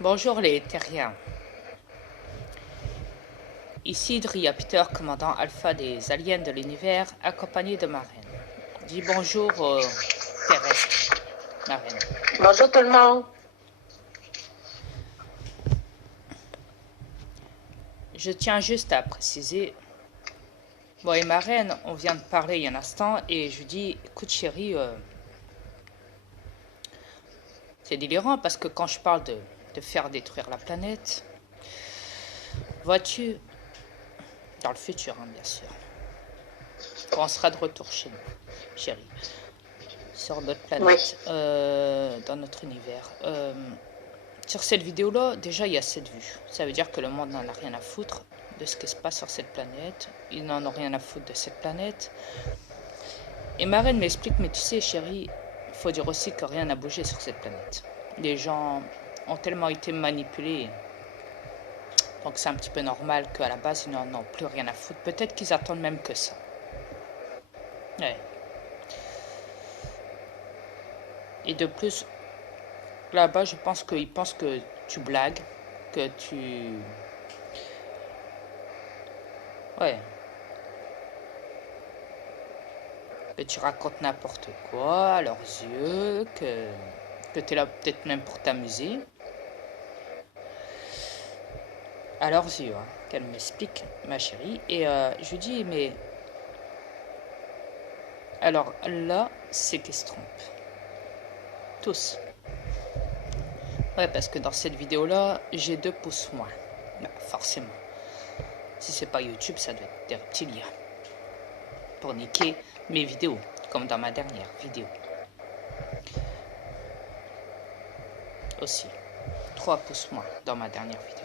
Bonjour les terriens. Ici Dria Peter, commandant alpha des aliens de l'univers, accompagné de ma reine. Dis bonjour aux terrestres, ma reine. Bonjour tout le monde. Je tiens juste à préciser, moi et ma reine, on vient de parler il y a un instant et je lui dis, écoute chérie, c'est délirant parce que quand je parle de faire détruire la planète, vois-tu, dans le futur hein, bien sûr, quand on sera de retour chez nous, chérie, sur notre planète, dans notre univers. Sur cette vidéo-là, déjà, il y a 7 vues. Ça veut dire que le monde n'en a rien à foutre de ce qui se passe sur cette planète. Ils n'en ont rien à foutre de cette planète. Et ma reine m'explique, mais tu sais, chérie, il faut dire aussi que rien n'a bougé sur cette planète. Les gens ont tellement été manipulés. Donc c'est un petit peu normal qu'à la base, ils n'en ont plus rien à foutre. Peut-être qu'ils attendent même que ça. Ouais. Et de plus, là-bas, je pense qu'ils pensent que tu blagues, que tu... Ouais. Que tu racontes n'importe quoi à leurs yeux, que tu es là peut-être même pour t'amuser. À leurs yeux, hein, qu'elle m'explique, ma chérie. Et je lui dis, mais... Alors là, c'est qu'ils se trompent. Tous. Ouais, parce que dans cette vidéo-là, j'ai 2 pouces moins. Bah, forcément. Si c'est pas YouTube, ça doit être des reptiliens. Pour niquer mes vidéos, comme dans ma dernière vidéo. Aussi. 3 pouces moins dans ma dernière vidéo.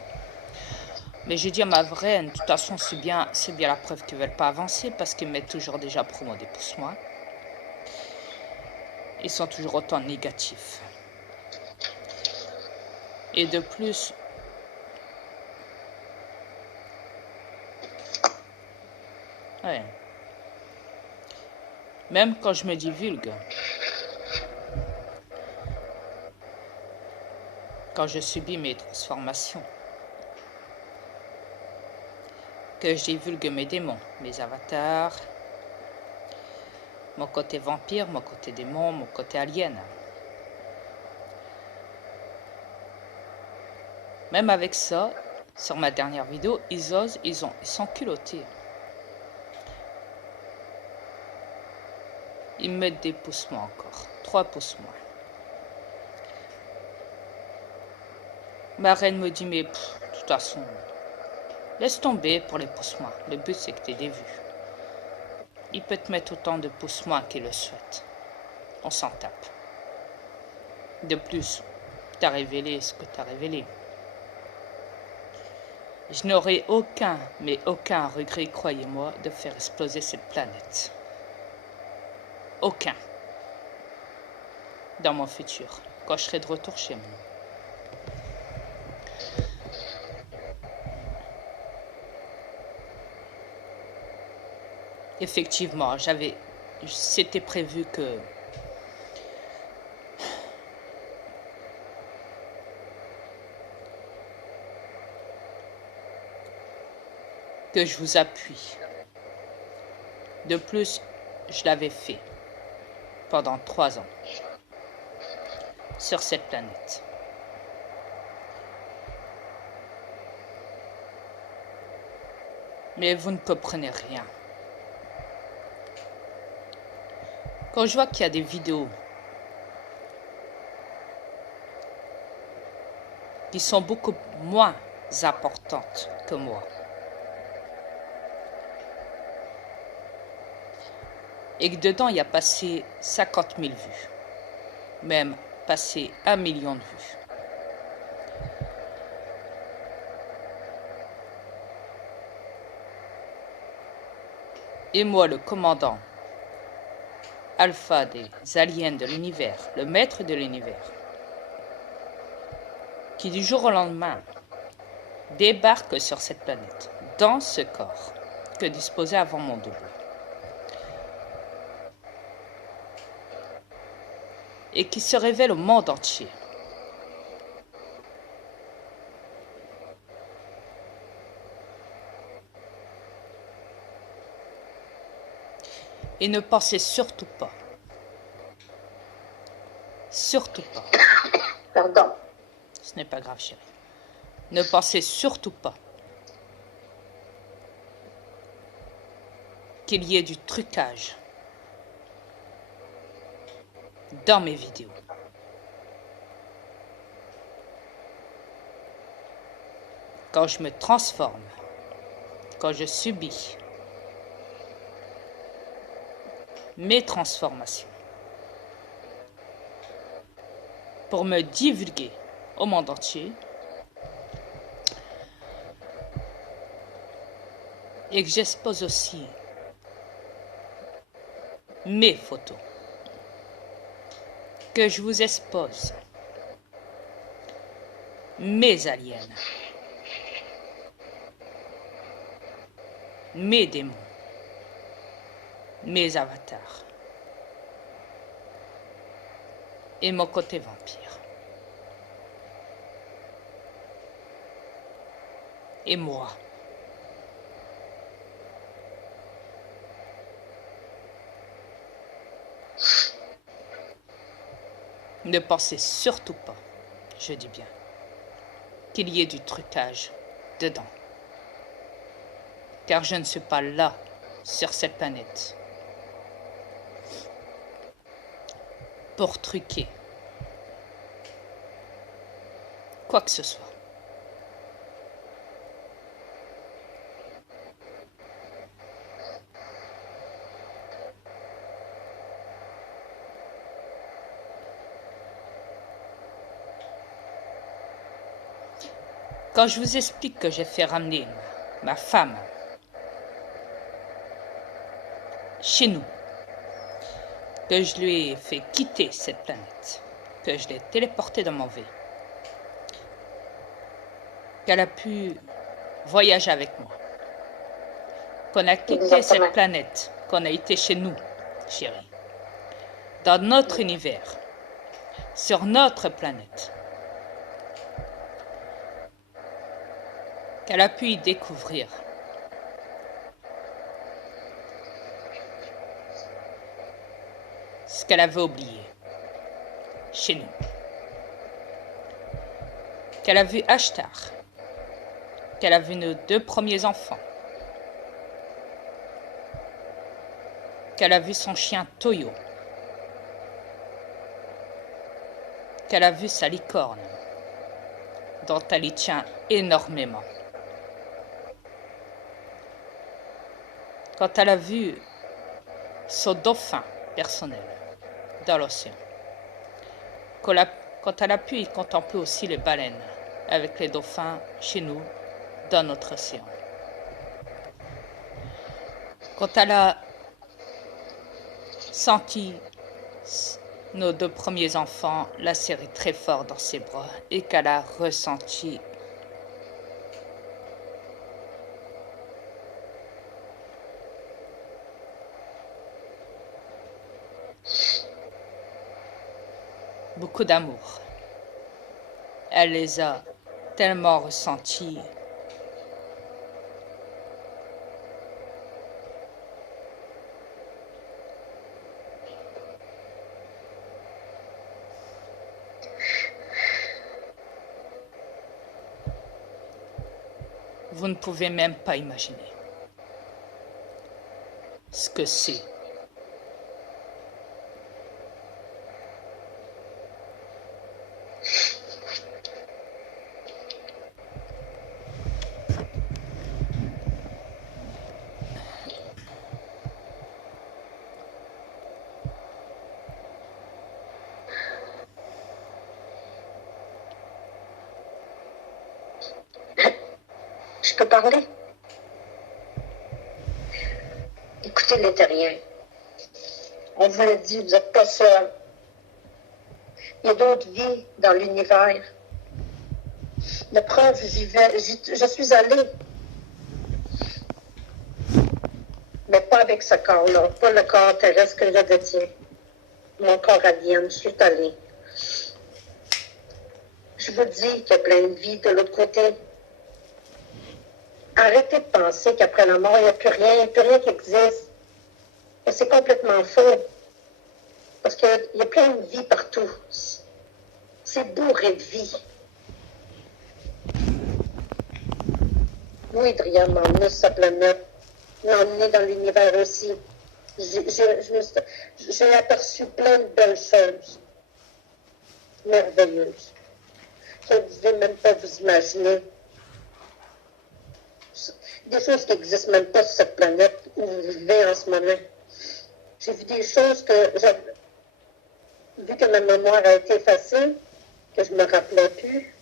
Mais j'ai dit à ma vraie, de toute façon, c'est bien la preuve qu'ils ne veulent pas avancer parce qu'ils mettent toujours déjà promo des pouces moins. Ils sont toujours autant négatifs. Et de plus, ouais, même quand je me divulgue, quand je subis mes transformations, que je divulgue mes démons, mes avatars, mon côté vampire, mon côté démon, mon côté alien. Même avec ça, sur ma dernière vidéo, ils osent, ils sont culottés. Ils me mettent des pouces moins encore, 3 pouces moins. Ma reine me dit, mais de toute façon, laisse tomber pour les pouces moins. Le but, c'est que tu aies des vues. Il peut te mettre autant de pouces moins qu'il le souhaite. On s'en tape. De plus, tu as révélé ce que tu as révélé. Je n'aurai aucun, mais aucun regret, croyez-moi, de faire exploser cette planète. Aucun. Dans mon futur, quand je serai de retour chez moi. Effectivement, c'était prévu que je vous appuie. De plus, je l'avais fait pendant 3 ans sur cette planète. Mais vous ne comprenez rien. Quand je vois qu'il y a des vidéos qui sont beaucoup moins importantes que moi, et que dedans il y a passé 50 000 vues, même passé 1 million de vues. Et moi, le commandant alpha des aliens de l'univers, le maître de l'univers, qui du jour au lendemain débarque sur cette planète, dans ce corps que disposait avant mon double. Et qui se révèle au monde entier. Et ne pensez surtout pas, Pardon. ce n'est pas grave chérie, ne pensez surtout pas qu'il y ait du trucage dans mes vidéos. Quand je me transforme, quand je subis mes transformations pour me divulguer au monde entier et que j'expose aussi mes photos, que je vous expose mes aliens, mes démons, mes avatars et mon côté vampire. Et moi. Ne pensez surtout pas, je dis bien, qu'il y ait du trucage dedans. Car je ne suis pas là, sur cette planète, pour truquer quoi que ce soit. Quand je vous explique que j'ai fait ramener ma femme chez nous, que je lui ai fait quitter cette planète, que je l'ai téléportée dans mon V, qu'elle a pu voyager avec moi, qu'on a quitté cette planète, qu'on a été chez nous, chérie, dans notre univers, sur notre planète, qu'elle a pu y découvrir ce qu'elle avait oublié chez nous, qu'elle a vu Ashtar, qu'elle a vu nos 2 premiers enfants, qu'elle a vu son chien Toyo, qu'elle a vu sa licorne, dont elle y tient énormément. Quand elle a vu son dauphin personnel dans l'océan, quand elle a pu y contempler aussi les baleines avec les dauphins chez nous, dans notre océan. Quand elle a senti nos 2 premiers enfants la serrer très fort dans ses bras et qu'elle a ressenti beaucoup d'amour. Elle les a tellement ressentis. Vous ne pouvez même pas imaginer ce que c'est. Je peux parler? Écoutez les terriens. On vous l'a dit, vous n'êtes pas seul. Il y a d'autres vies dans l'univers. La preuve, je suis allée. Mais pas avec ce corps-là, pas le corps terrestre que je détiens. Mon corps alien, je suis allée. Je vous dis qu'il y a plein de vies de l'autre côté. Arrêtez de penser qu'après la mort, il n'y a plus rien qui existe. que c'est complètement faux. Parce qu'il y a plein de vie partout. C'est bourré de vie. Oui, Dria m'a emmené sur sa planète. M'a emmené dans l'univers aussi. J'ai aperçu plein de belles choses. Merveilleuses. Je ne pouvez même pas vous imaginer. Des choses qui n'existent même pas sur cette planète où vous vivez en ce moment. J'ai vu des choses que j'avais... Vu que ma mémoire a été effacée, que je ne me rappelais plus,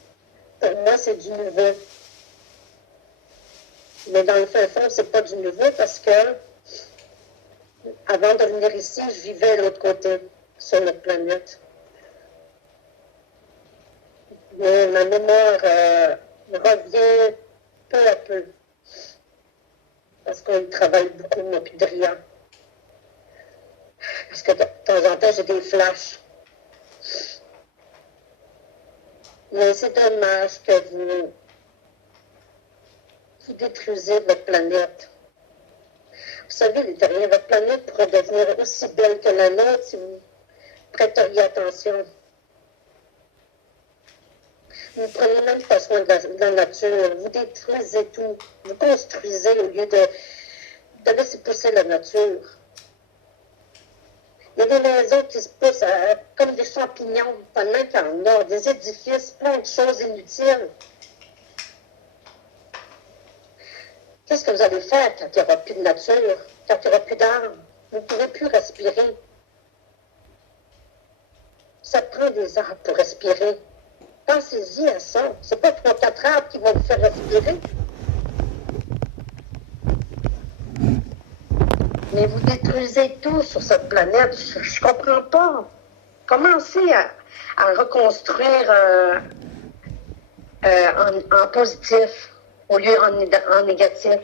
pour moi, c'est du nouveau. Mais dans le fond, c'est pas du nouveau parce que avant de venir ici, je vivais de l'autre côté, sur notre planète. Mais ma mémoire revient peu à peu. Parce qu'on travaille beaucoup, moi puis Dria. Parce que de temps en temps, j'ai des flashs. Mais c'est dommage que vous détruisez votre planète. Vous savez, les terriens, votre planète pourrait devenir aussi belle que la nôtre si vous prêteriez attention. Vous ne prenez même pas soin de la nature. Vous détruisez tout. Vous construisez au lieu de laisser pousser la nature. Il y a des maisons qui se poussent comme des champignons pendant qu'il y en a, des édifices, plein de choses inutiles. Qu'est-ce que vous allez faire quand il n'y aura plus de nature, quand il n'y aura plus d'arbres? Vous ne pourrez plus respirer. Ça prend des arbres pour respirer. Pensez-y à ça. C'est pas 3-4 arbres qui vont vous faire respirer. Mais vous détruisez tout sur cette planète. Je comprends pas. Commencez à reconstruire en positif au lieu en négatif.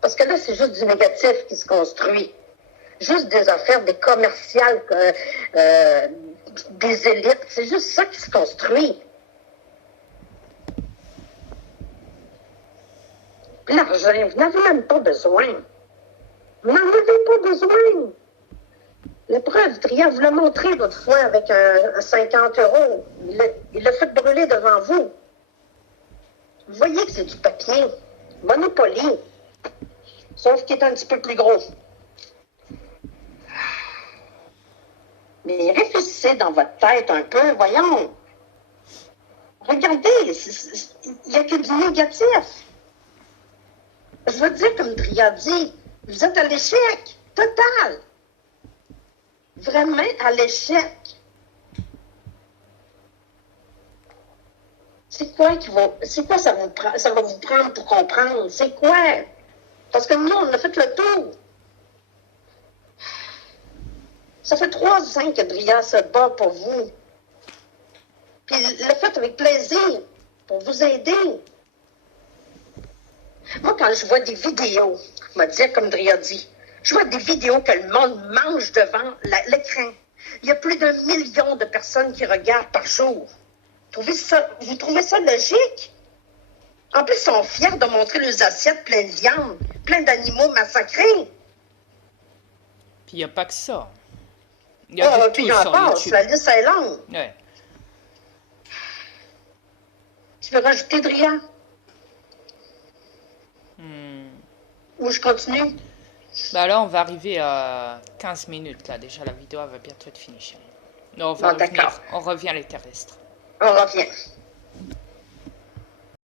Parce que là, c'est juste du négatif qui se construit. Juste des affaires, des commerciales, des élites. C'est juste ça qui se construit. L'argent, vous n'avez même pas besoin. Vous n'en avez pas besoin. La preuve, Dria vous l'a montré l'autre fois avec un 50 €. Il l'a fait brûler devant vous. Vous voyez que c'est du papier. Monopoly. Sauf qu'il est un petit peu plus gros. Mais réfléchissez dans votre tête un peu, voyons. Regardez, il n'y a que du négatif. Je veux dire, comme Dria dit, vous êtes à l'échec total. Vraiment à l'échec. C'est quoi ça va vous prendre pour comprendre? C'est quoi? Parce que nous, on a fait le tour. Ça fait 3 ans que Dria se bat pour vous. Puis il l'a fait avec plaisir, pour vous aider. Moi, quand je vois des vidéos, je vais dire comme Dria dit, je vois des vidéos que le monde mange devant l'écran. Il y a plus d'1 million de personnes qui regardent par jour. Vous trouvez ça logique? En plus, ils sont fiers de montrer leurs assiettes pleines de viande, plein d'animaux massacrés. Puis il n'y a pas que ça. Il y a puis j'en passe, la liste est longue. Ouais. Tu veux rajouter, Dria? Ou je continue? Bah là, on va arriver à 15 minutes, là. Déjà, la vidéo elle va bientôt être finie, chérie. Non, on revient les terrestres. On revient.